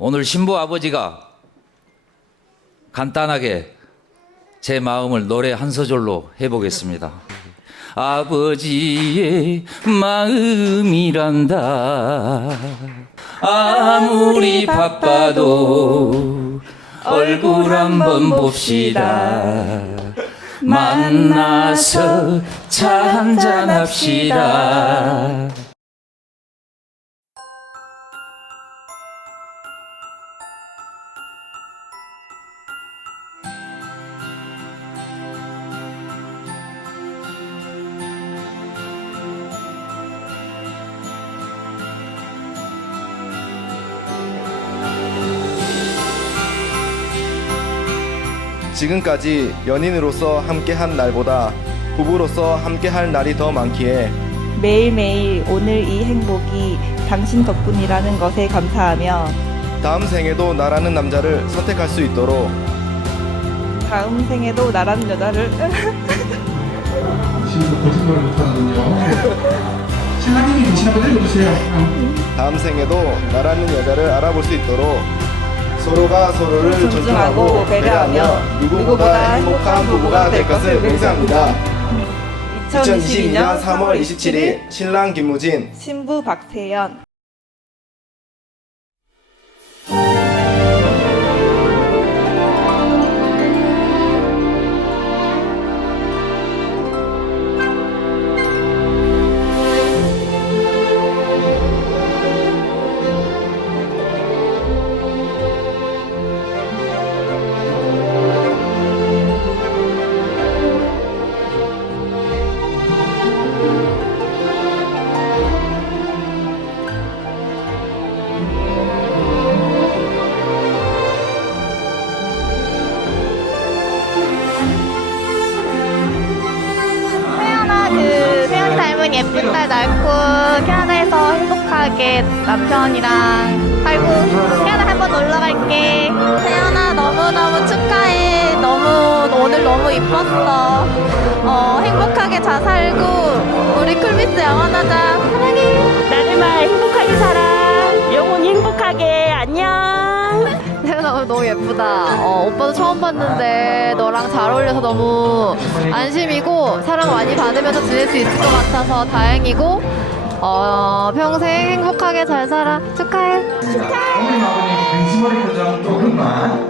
오늘 신부 아버지가 간단하게 제 마음을 노래 한 소절로 해보겠습니다. 아버지의 마음이란다. 아무리 바빠도 얼굴 한번 봅시다. 만나서 차 한잔 합시다. 지금까지 연인으로서 함께한 날보다 부부로서 함께할 날이 더 많기에 매일매일 오늘 이 행복이 당신 덕분이라는 것에 감사하며 다음 생에도 나라는 남자를 선택할 수 있도록 다음 생에도 나라는 여자를 지금 거짓말을 못하는군요. 신랑님이 대신 한번 읽어주세요. 다음 생에도 나라는 여자를 알아볼 수 있도록 서로가 서로를 존중하고 배려하며 누구보다 행복한 부부가 될 것을 맹세합니다. 2022년 2022년 3월 27일 신랑 김무진. 신부 박태연 닮은 예쁜 딸 낳고 캐나다에서 행복하게 남편이랑 살고 캐나다 한번 놀러 갈게 태연아 너무너무 축하해 너무 오늘 너무 이뻤어 어 행복하게 잘 살고 우리 쿨미스 영원하자 사랑해 나들만 행복하게 살아. 영원히 행복하게. 안녕. 태연아 오늘 너무 예쁘다 어, 오빠도 처음 봤는데 너랑 잘 어울려서 너무 안심이고 사랑 많이 받으면서 지낼 수 있을 것 같아서 다행이고 어, 평생 행복하게 잘 살아. 축하해. 어머님 아버님 근심머리 고정 조금만.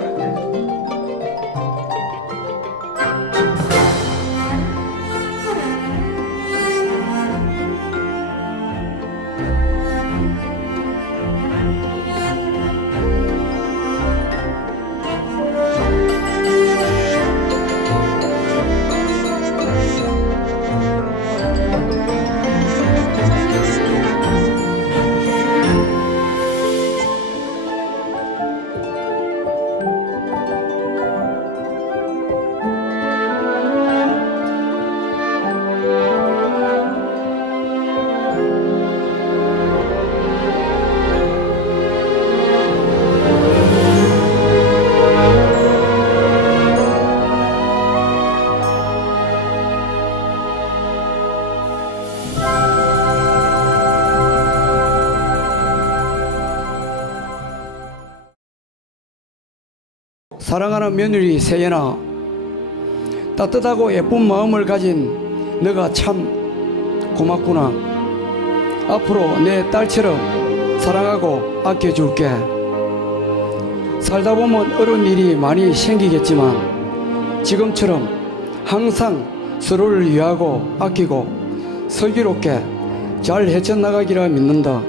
사랑하는 며느리 세연아 따뜻하고 예쁜 마음을 가진 너가 참 고맙구나. 앞으로 내 딸처럼 사랑하고 아껴줄게. 살다 보면 어려운 일이 많이 생기겠지만 지금처럼 항상 서로를 위하고 아끼고 슬기롭게 잘 헤쳐나가기라 믿는다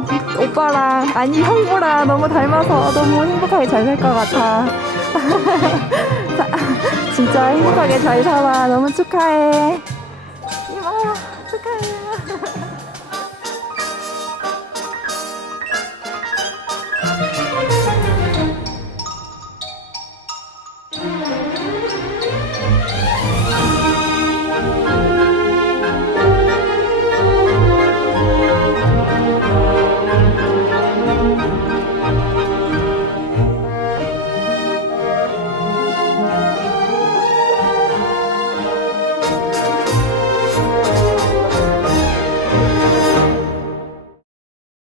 너무 오빠랑 아니 형부랑 너무 닮아서 너무 행복하게 잘 살 것 같아. 진짜 행복하게 잘 살아. 너무 축하해. 이모 축하해